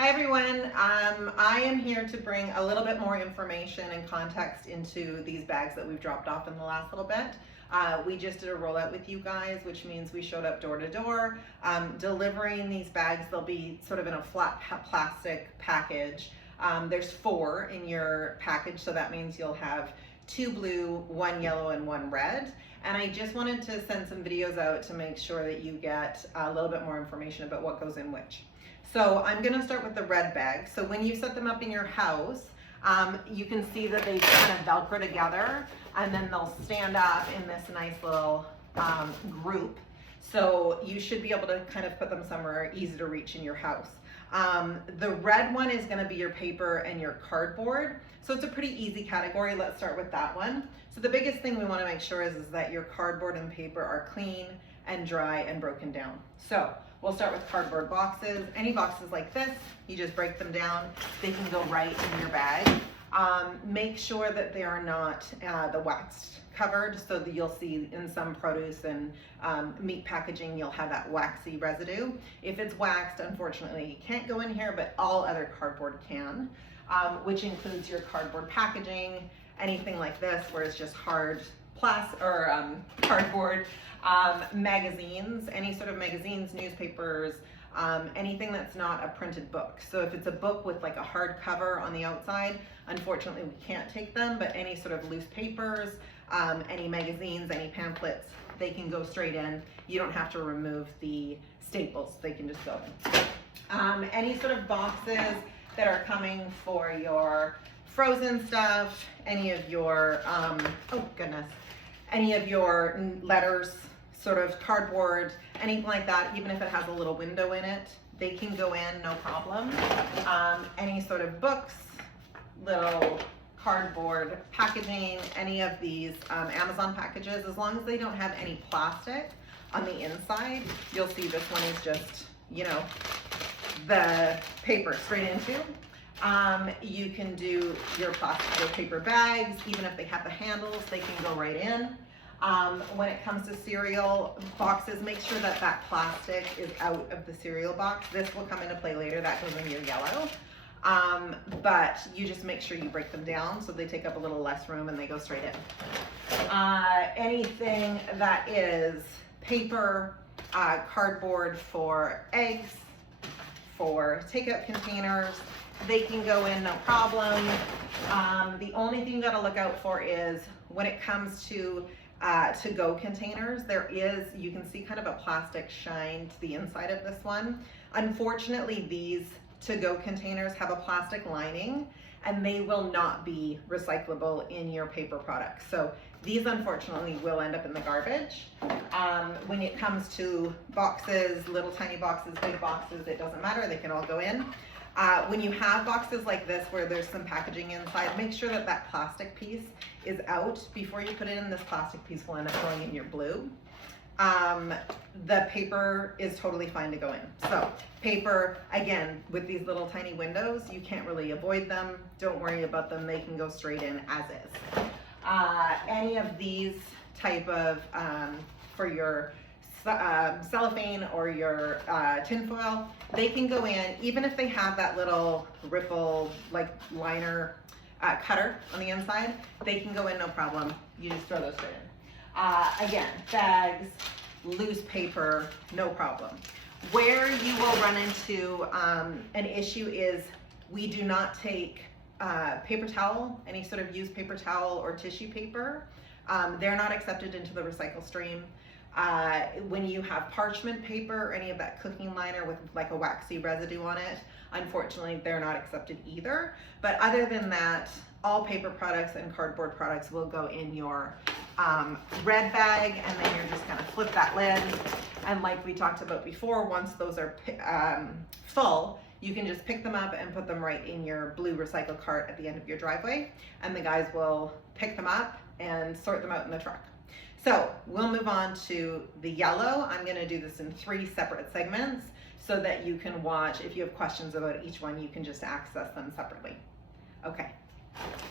Hi everyone, I am here to bring a little bit more information and context into these bags that we've dropped off in the last little bit. We just did a rollout with you guys, which means we showed up door to door, delivering these bags. They'll be sort of in a flat plastic package. There's 4 in your package, so that means you'll have 2 blue, 1 yellow, and 1 red. And I just wanted to send some videos out to make sure that you get a little bit more information about what goes in which. So I'm gonna start with the red bag. So when you set them up in your house, you can see that they kind of Velcro together, and then they'll stand up in this nice little group. So you should be able to kind of put them somewhere easy to reach in your house. The red one is gonna be your paper and your cardboard. So it's a pretty easy category. Let's start with that one. So the biggest thing we wanna make sure is that your cardboard and paper are clean and dry and broken down. So we'll start with cardboard boxes. Any boxes like this, you just break them down. They can go right in your bag. Make sure that they are not the waxed covered, so that you'll see in some produce and meat packaging, you'll have that waxy residue. If it's waxed, unfortunately, you can't go in here, but all other cardboard can, which includes your cardboard packaging, anything like this where it's just hard plastic or cardboard, magazines, any sort of magazines, newspapers, anything that's not a printed book. So if it's a book with like a hard cover on the outside, unfortunately we can't take them, but any sort of loose papers, any magazines, any pamphlets, they can go straight in. You don't have to remove the staples, they can just go in. Any sort of boxes that are coming for your frozen stuff, any of your, oh goodness, any of your letters, sort of cardboard, anything like that, even if it has a little window in it, they can go in, no problem. Any sort of books, little cardboard packaging, any of these Amazon packages, as long as they don't have any plastic on the inside, you'll see this one is just, you know, the paper straight into. You can do your plastic or paper bags, even if they have the handles, they can go right in. When it comes to cereal boxes, make sure that that plastic is out of the cereal box. This will come into play later, that goes in your yellow. But you just make sure you break them down so they take up a little less room and they go straight in. Anything that is paper, cardboard for eggs, for takeout containers, they can go in, no problem. The only thing you gotta look out for is when it comes to to-go containers, there is, you can see kind of a plastic shine to the inside of this one. Unfortunately, these to-go containers have a plastic lining and they will not be recyclable in your paper products. So these unfortunately will end up in the garbage. When it comes to boxes, little tiny boxes, big boxes, it doesn't matter, they can all go in. When you have boxes like this where there's some packaging inside, make sure that that plastic piece is out before you put it in. This plastic piece will end up going in your blue. The paper is totally fine to go in. So paper, again, with these little tiny windows, you can't really avoid them. Don't worry about them. They can go straight in as is. Any of these type of, for your cellophane or your tinfoil, they can go in, even if they have that little ripple like liner cutter on the inside, they can go in, no problem. You just throw those straight in. Again, bags, loose paper, no problem. Where you will run into an issue is we do not take paper towel, any sort of used paper towel or tissue paper. They're not accepted into the recycle stream. When you have parchment paper or any of that cooking liner with like a waxy residue on it, unfortunately they're not accepted either. But other than that, all paper products and cardboard products will go in your red bag, and then you're just gonna flip that lid. And like we talked about before, once those are full, you can just pick them up and put them right in your blue recycle cart at the end of your driveway, and the guys will pick them up and sort them out in the truck. So we'll move on to the yellow. I'm gonna do this in 3 separate segments so that you can watch. If you have questions about each one, you can just access them separately. Okay.